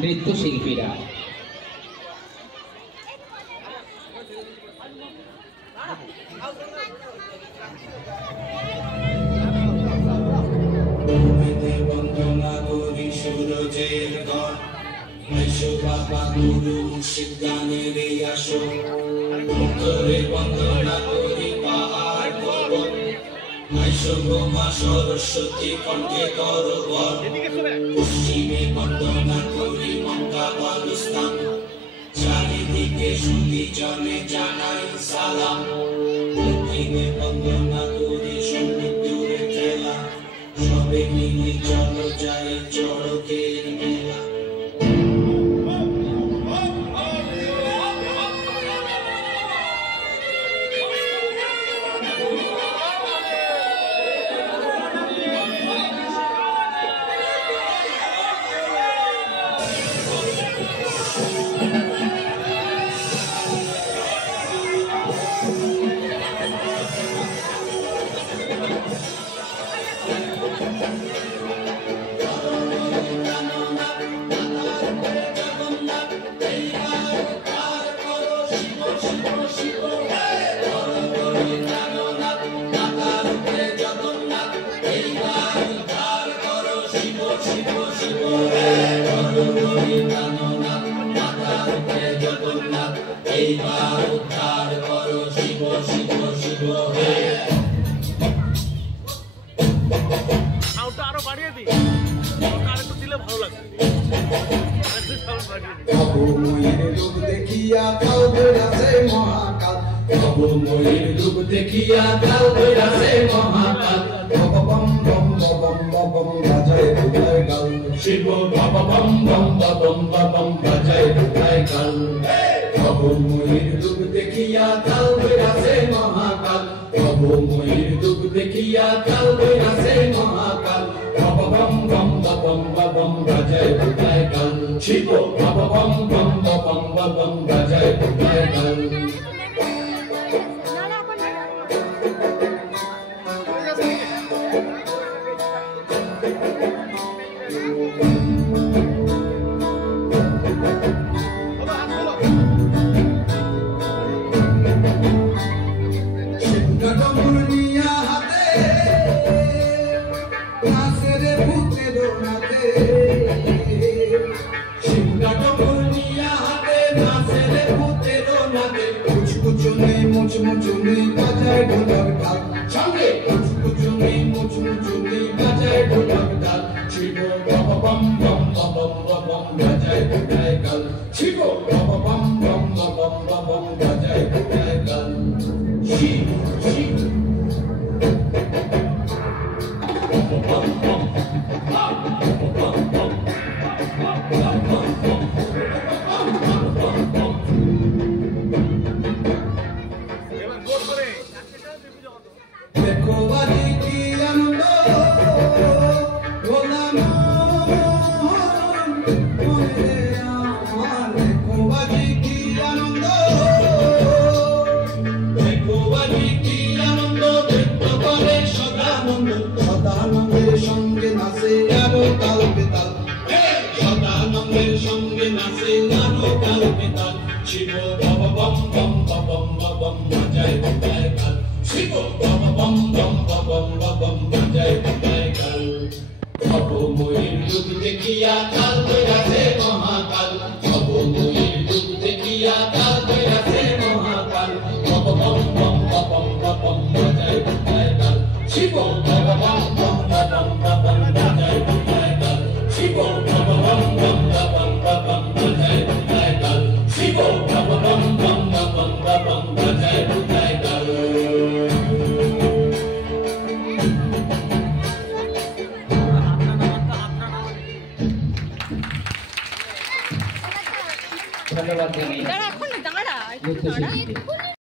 নৃত্যশিল্পীরা। বন্দনা করি সুরজের ঘর, আইসো বাবা গুরু মুর্শিদ গানের এই আসর। উত্তরে বন্দনা করি পাহাড় পর্বত, আইসো মা সরস্বতী কণ্ঠে করো বর। পশ্চিমে বন্দনা করি মক্কা বালুস্তান, চারিদিকে শুনি জনে জানাই সালাম। দক্ষিণে বন্দনা করি সমুদ্রে খেলা, সবে মিলে চলো যাই চড়কের মেলা। এইবার উদ্ধার করো শিব শিব শিব হে। সাউন্ডটা আরো বাড়িয়ে দিই, আরেকটু দিলে ভালো লাগবে। বাবু ময়ের রূপ দেখিয়া কাল বেড়াছে মহাকাল, বাবু ময়ের রূপ দেখিয়া কাল বেড়াছে মহাকাল। বম বম বম বম বাজায় ঢুকায় গাল, শিব বম বম বম বম বম বাজায় ঢুকায় গাল। বাবু ময়ের রূপ দেখিয়া কাল বেড়াছে মহাকাল, বাবু ময়ের রূপ দেখিয়া কাল বেড়াছে মহাকাল। বম বম বম বম বাজায় ঢুকায় গাল, শিব বম বম বম বম বাজায় ঢুকায় গাল। মুচমুচুনি বাজায় ঢোলক ঢাল, সঙ্গে মুচমুচুনি মুচমুচুনি বাজায় ঢোলক ঢাল। শিব বম বম বম বম বম বাজায় ঢোকায় গাল, শিব বম বম বম বম বম বাজায় ঢোকায় গাল। শিব শিব বম বম দেখো বাড়ি কি আনন্দ গোলাম মনে আমার, দেখো বাড়ি কি আনন্দ, দেখো বাড়ি কি আনন্দ। দেখতে করে সদানন্দ, সদানন্দের সঙ্গে নাচে আরো তাল বেতাল, সদানন্দের সঙ্গে নাচে আরো তাল বেতাল। শিব বম বম বম বম বম বাজায় ঢোকায় গাল, শিব বম বম বম বম বম বাজায় ঢোকায় গাল। সব ময়ূর রূপ দেখিয়া কাল বেড়াছে মহাকাল, সব ময়ূর রূপ দেখিয়া কাল বেড়াছে মহাকাল। বম বম বম বম বম বাজায় ঢোকায় গাল, শিব বম বম বম বম বাজায় ঢোকায় গাল, শিব বম বম বম বম বাজায় ঢোকায় গাল, শিব বম বম বম বম বাজায় ঢোকায় গাল। ধন্যবাদ জানাই নৃত্যশিল্পীদের।